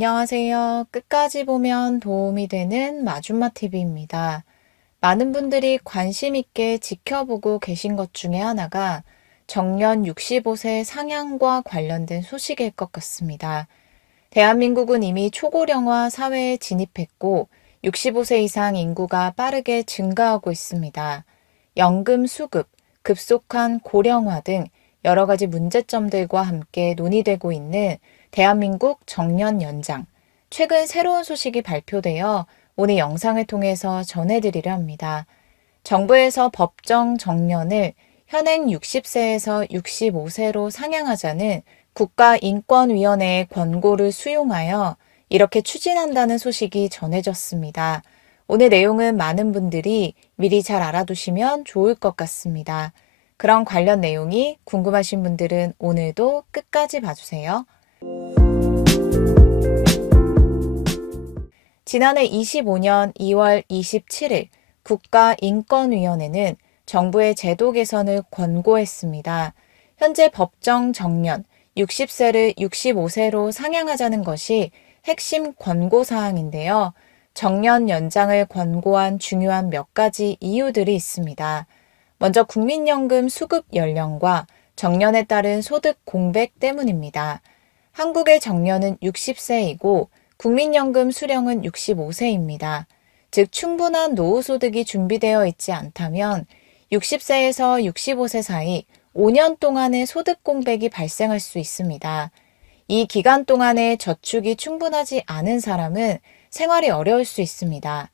안녕하세요. 끝까지 보면 도움이 되는 마준마 TV입니다. 많은 분들이 관심 있게 지켜보고 계신 것 중에 하나가 정년 65세 상향과 관련된 소식일 것 같습니다. 대한민국은 이미 초고령화 사회에 진입했고 65세 이상 인구가 빠르게 증가하고 있습니다. 연금 수급, 급속한 고령화 등 여러 가지 문제점들과 함께 논의되고 있는 대한민국 정년 연장. 최근 새로운 소식이 발표되어 오늘 영상을 통해서 전해드리려 합니다. 정부에서 법정 정년을 현행 60세에서 65세로 상향하자는 국가인권위원회의 권고를 수용하여 이렇게 추진한다는 소식이 전해졌습니다. 오늘 내용은 많은 분들이 미리 잘 알아두시면 좋을 것 같습니다. 그런 관련 내용이 궁금하신 분들은 오늘도 끝까지 봐주세요. 지난해 25년 2월 27일 국가인권위원회는 정부의 제도 개선을 권고했습니다. 현재 법정 정년 60세를 65세로 상향하자는 것이 핵심 권고사항인데요. 정년 연장을 권고한 중요한 몇 가지 이유들이 있습니다. 먼저 국민연금 수급 연령과 정년에 따른 소득 공백 때문입니다. 한국의 정년은 60세이고 국민연금 수령은 65세입니다. 즉 충분한 노후소득이 준비되어 있지 않다면 60세에서 65세 사이 5년 동안의 소득 공백이 발생할 수 있습니다. 이 기간 동안에 저축이 충분하지 않은 사람은 생활이 어려울 수 있습니다.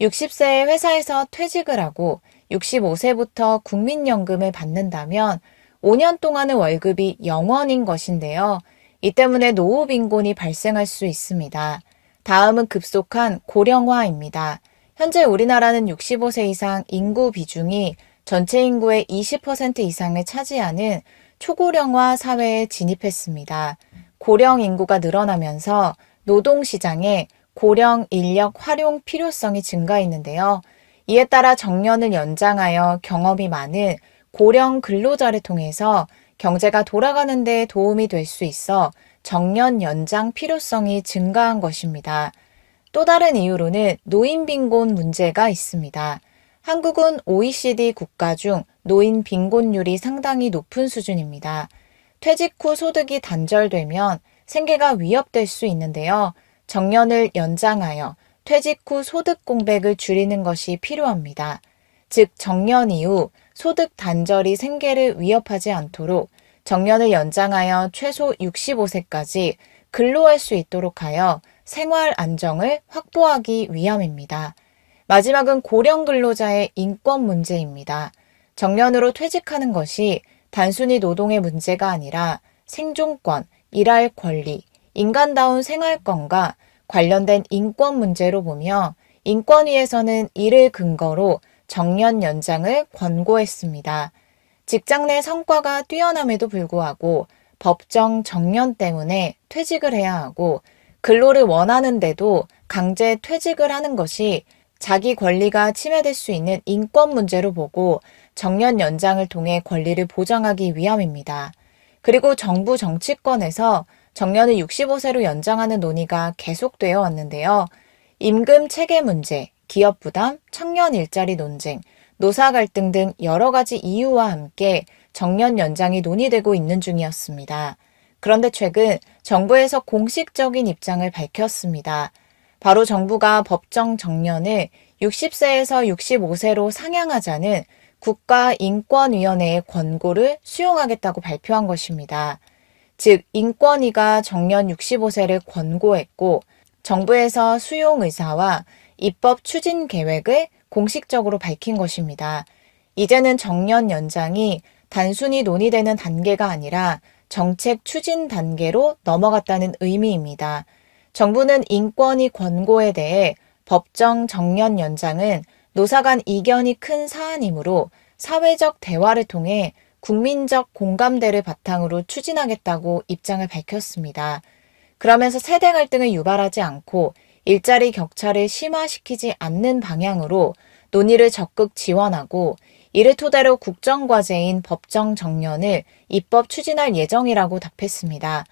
60세에 회사에서 퇴직을 하고 65세부터 국민연금을 받는다면 5년 동안의 월급이 0원인 것인데요. 이 때문에 노후 빈곤이 발생할 수 있습니다. 다음은 급속한 고령화입니다. 현재 우리나라는 65세 이상 인구 비중이 전체 인구의 20% 이상을 차지하는 초고령화 사회에 진입했습니다. 고령 인구가 늘어나면서 노동시장에 고령 인력 활용 필요성이 증가했는데요. 이에 따라 정년을 연장하여 경험이 많은 고령 근로자를 통해서 경제가 돌아가는 데 도움이 될 수 있어 정년 연장 필요성이 증가한 것입니다. 또 다른 이유로는 노인 빈곤 문제가 있습니다. 한국은 OECD 국가 중 노인 빈곤율이 상당히 높은 수준입니다. 퇴직 후 소득이 단절되면 생계가 위협될 수 있는데요. 정년을 연장하여 퇴직 후 소득 공백을 줄이는 것이 필요합니다. 즉 정년 이후 소득 단절이 생계를 위협하지 않도록 정년을 연장하여 최소 65세까지 근로할 수 있도록 하여 생활 안정을 확보하기 위함입니다. 마지막은 고령 근로자의 인권 문제입니다. 정년으로 퇴직하는 것이 단순히 노동의 문제가 아니라 생존권, 일할 권리, 인간다운 생활권과 관련된 인권 문제로 보며 인권위에서는 이를 근거로 정년 연장을 권고했습니다. 직장 내 성과가 뛰어남에도 불구하고 법정 정년 때문에 퇴직을 해야 하고 근로를 원하는데도 강제 퇴직을 하는 것이 자기 권리가 침해될 수 있는 인권 문제로 보고 정년 연장을 통해 권리를 보장하기 위함입니다. 그리고 정부 정치권에서 정년을 65세로 연장하는 논의가 계속되어 왔는데요. 임금 체계 문제, 기업 부담, 청년 일자리 논쟁, 노사 갈등 등 여러 가지 이유와 함께 정년 연장이 논의되고 있는 중이었습니다. 그런데 최근 정부에서 공식적인 입장을 밝혔습니다. 바로 정부가 법정 정년을 60세에서 65세로 상향하자는 국가인권위원회의 권고를 수용하겠다고 발표한 것입니다. 즉, 인권위가 정년 65세를 권고했고 정부에서 수용 의사와 입법 추진 계획을 공식적으로 밝힌 것입니다. 이제는 정년 연장이 단순히 논의되는 단계가 아니라 정책 추진 단계로 넘어갔다는 의미입니다. 정부는 인권위 권고에 대해 법정 정년 연장은 노사 간 이견이 큰 사안이므로 사회적 대화를 통해 국민적 공감대를 바탕으로 추진하겠다고 입장을 밝혔습니다. 그러면서 세대 갈등을 유발하지 않고 일자리 격차를 심화시키지 않는 방향으로 논의를 적극 지원하고 이를 토대로 국정과제인 법정 정년을 입법 추진할 예정이라고 답했습니다.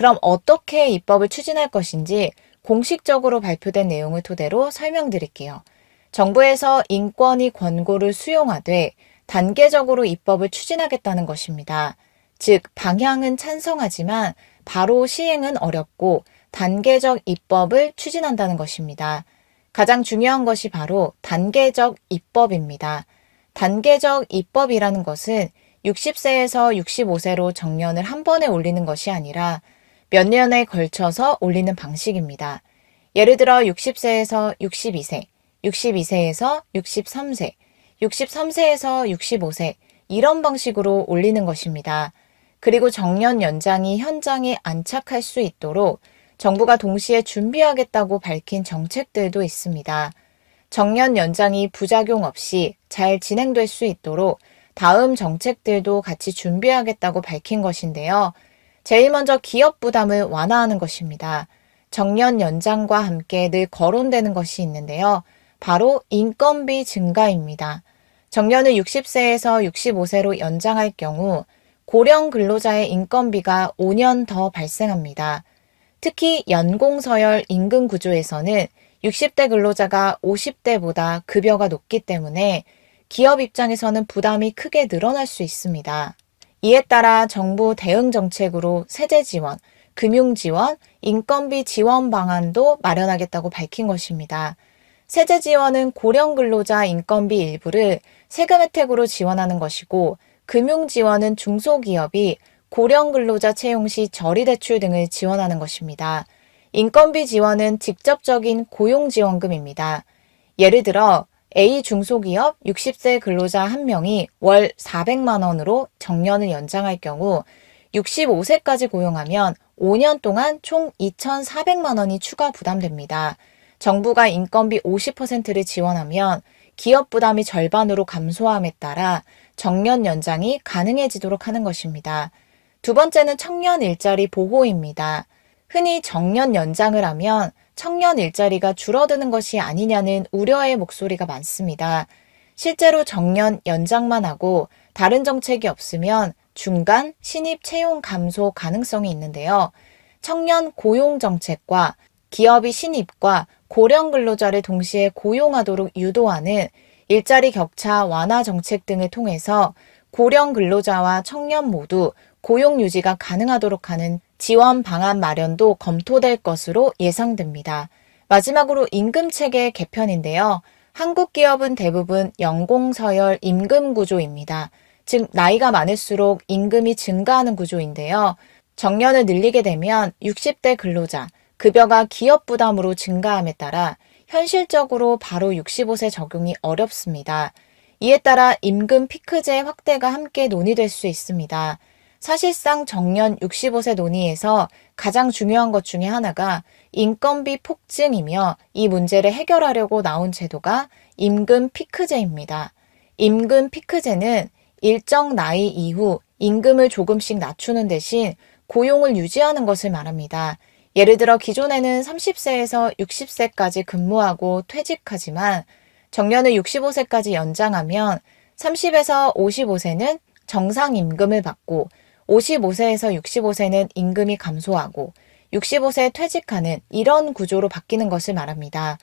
그럼 어떻게 입법을 추진할 것인지 공식적으로 발표된 내용을 토대로 설명드릴게요. 정부에서 인권위 권고를 수용하되 단계적으로 입법을 추진하겠다는 것입니다. 즉, 방향은 찬성하지만 바로 시행은 어렵고 단계적 입법을 추진한다는 것입니다. 가장 중요한 것이 바로 단계적 입법입니다. 단계적 입법이라는 것은 60세에서 65세로 정년을 한 번에 올리는 것이 아니라 몇 년에 걸쳐서 올리는 방식입니다. 예를 들어 60세에서 62세, 62세에서 63세, 63세에서 65세 이런 방식으로 올리는 것입니다. 그리고 정년 연장이 현장에 안착할 수 있도록 정부가 동시에 준비하겠다고 밝힌 정책들도 있습니다. 정년 연장이 부작용 없이 잘 진행될 수 있도록 다음 정책들도 같이 준비하겠다고 밝힌 것인데요. 제일 먼저 기업 부담을 완화하는 것입니다. 정년 연장과 함께 늘 거론되는 것이 있는데요. 바로 인건비 증가입니다. 정년을 60세에서 65세로 연장할 경우 고령 근로자의 인건비가 5년 더 발생합니다. 특히 연공서열 임금 구조에서는 60대 근로자가 50대보다 급여가 높기 때문에 기업 입장에서는 부담이 크게 늘어날 수 있습니다. 이에 따라 정부 대응 정책으로 세제 지원, 금융 지원, 인건비 지원 방안도 마련하겠다고 밝힌 것입니다. 세제 지원은 고령 근로자 인건비 일부를 세금 혜택으로 지원하는 것이고, 금융 지원은 중소기업이 고령 근로자 채용 시 저리대출 등을 지원하는 것입니다. 인건비 지원은 직접적인 고용지원금입니다. 예를 들어 A 중소기업 60세 근로자 1명이 월 400만 원으로 정년을 연장할 경우 65세까지 고용하면 5년 동안 총 2,400만 원이 추가 부담됩니다. 정부가 인건비 50%를 지원하면 기업 부담이 절반으로 감소함에 따라 정년 연장이 가능해지도록 하는 것입니다. 두 번째는 청년 일자리 보호입니다. 흔히 정년 연장을 하면 청년 일자리가 줄어드는 것이 아니냐는 우려의 목소리가 많습니다. 실제로 정년 연장만 하고 다른 정책이 없으면 중간 신입 채용 감소 가능성이 있는데요. 청년 고용 정책과 기업이 신입과 고령 근로자를 동시에 고용하도록 유도하는 일자리 격차 완화 정책 등을 통해서 고령 근로자와 청년 모두 고용 유지가 가능하도록 하는 지원 방안 마련도 검토될 것으로 예상됩니다. 마지막으로 임금 체계 개편인데요. 한국 기업은 대부분 연공서열 임금 구조입니다. 즉 나이가 많을수록 임금이 증가하는 구조인데요. 정년을 늘리게 되면 60대 근로자, 급여가 기업 부담으로 증가함에 따라 현실적으로 바로 65세 적용이 어렵습니다. 이에 따라 임금 피크제 확대가 함께 논의될 수 있습니다. 사실상 정년 65세 논의에서 가장 중요한 것 중에 하나가 인건비 폭증이며 이 문제를 해결하려고 나온 제도가 임금 피크제입니다. 임금 피크제는 일정 나이 이후 임금을 조금씩 낮추는 대신 고용을 유지하는 것을 말합니다. 예를 들어 기존에는 30세에서 60세까지 근무하고 퇴직하지만 정년을 65세까지 연장하면 30에서 55세는 정상 임금을 받고 55세에서 65세는 임금이 감소하고 65세 퇴직하는 이런 구조로 바뀌는 것을 말합니다.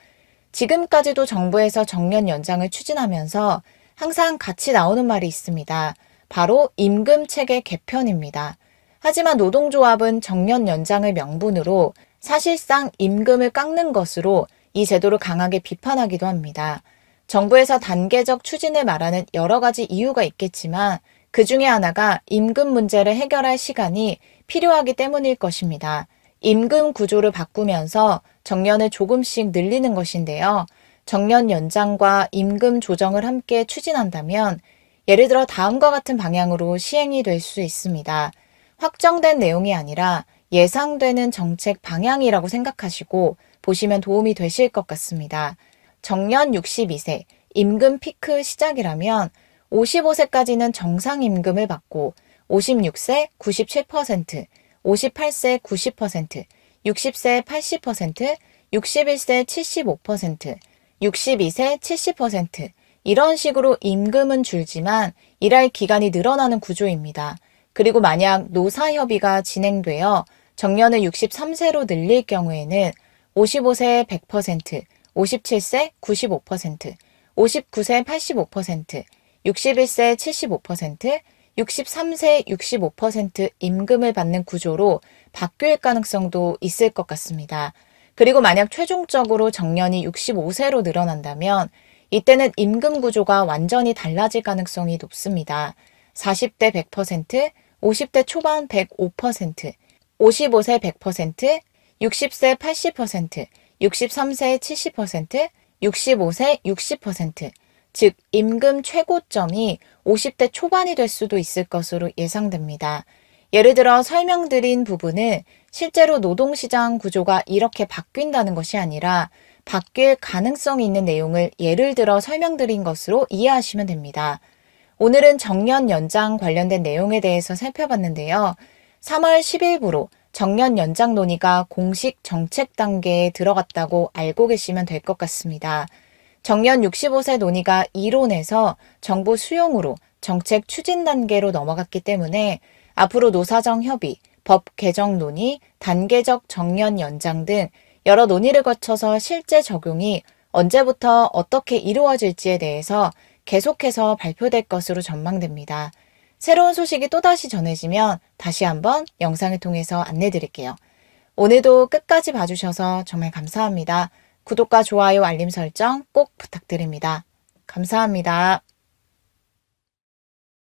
지금까지도 정부에서 정년 연장을 추진하면서 항상 같이 나오는 말이 있습니다. 바로 임금 체계 개편입니다. 하지만 노동조합은 정년 연장을 명분으로 사실상 임금을 깎는 것으로 이 제도를 강하게 비판하기도 합니다. 정부에서 단계적 추진을 말하는 여러 가지 이유가 있겠지만 그 중에 하나가 임금 문제를 해결할 시간이 필요하기 때문일 것입니다. 임금 구조를 바꾸면서 정년을 조금씩 늘리는 것인데요. 정년 연장과 임금 조정을 함께 추진한다면 예를 들어 다음과 같은 방향으로 시행이 될 수 있습니다. 확정된 내용이 아니라 예상되는 정책 방향이라고 생각하시고 보시면 도움이 되실 것 같습니다. 정년 62세, 임금 피크 시작이라면 55세까지는 정상 임금을 받고 56세 97%, 58세 90%, 60세 80%, 61세 75%, 62세 70% 이런 식으로 임금은 줄지만 일할 기간이 늘어나는 구조입니다. 그리고 만약 노사협의가 진행되어 정년을 63세로 늘릴 경우에는 55세 100%, 57세 95%, 59세 85%, 61세 75%, 63세 65% 임금을 받는 구조로 바뀔 가능성도 있을 것 같습니다. 그리고 만약 최종적으로 정년이 65세로 늘어난다면 이때는 임금 구조가 완전히 달라질 가능성이 높습니다. 40대 100%, 50대 초반 105%, 55세 100%, 60세 80%, 63세 70%, 65세 60%, 즉 임금 최고점이 50대 초반이 될 수도 있을 것으로 예상됩니다. 예를 들어 설명드린 부분은 실제로 노동시장 구조가 이렇게 바뀐다는 것이 아니라 바뀔 가능성이 있는 내용을 예를 들어 설명드린 것으로 이해하시면 됩니다. 오늘은 정년 연장 관련된 내용에 대해서 살펴봤는데요. 3월 10일부로 정년 연장 논의가 공식 정책 단계에 들어갔다고 알고 계시면 될 것 같습니다. 정년 65세 논의가 이론에서 정부 수용으로 정책 추진 단계로 넘어갔기 때문에 앞으로 노사정 협의, 법 개정 논의, 단계적 정년 연장 등 여러 논의를 거쳐서 실제 적용이 언제부터 어떻게 이루어질지에 대해서 계속해서 발표될 것으로 전망됩니다. 새로운 소식이 또다시 전해지면 다시 한번 영상을 통해서 안내드릴게요. 오늘도 끝까지 봐주셔서 정말 감사합니다. 구독과 좋아요, 알림 설정 꼭 부탁드립니다. 감사합니다.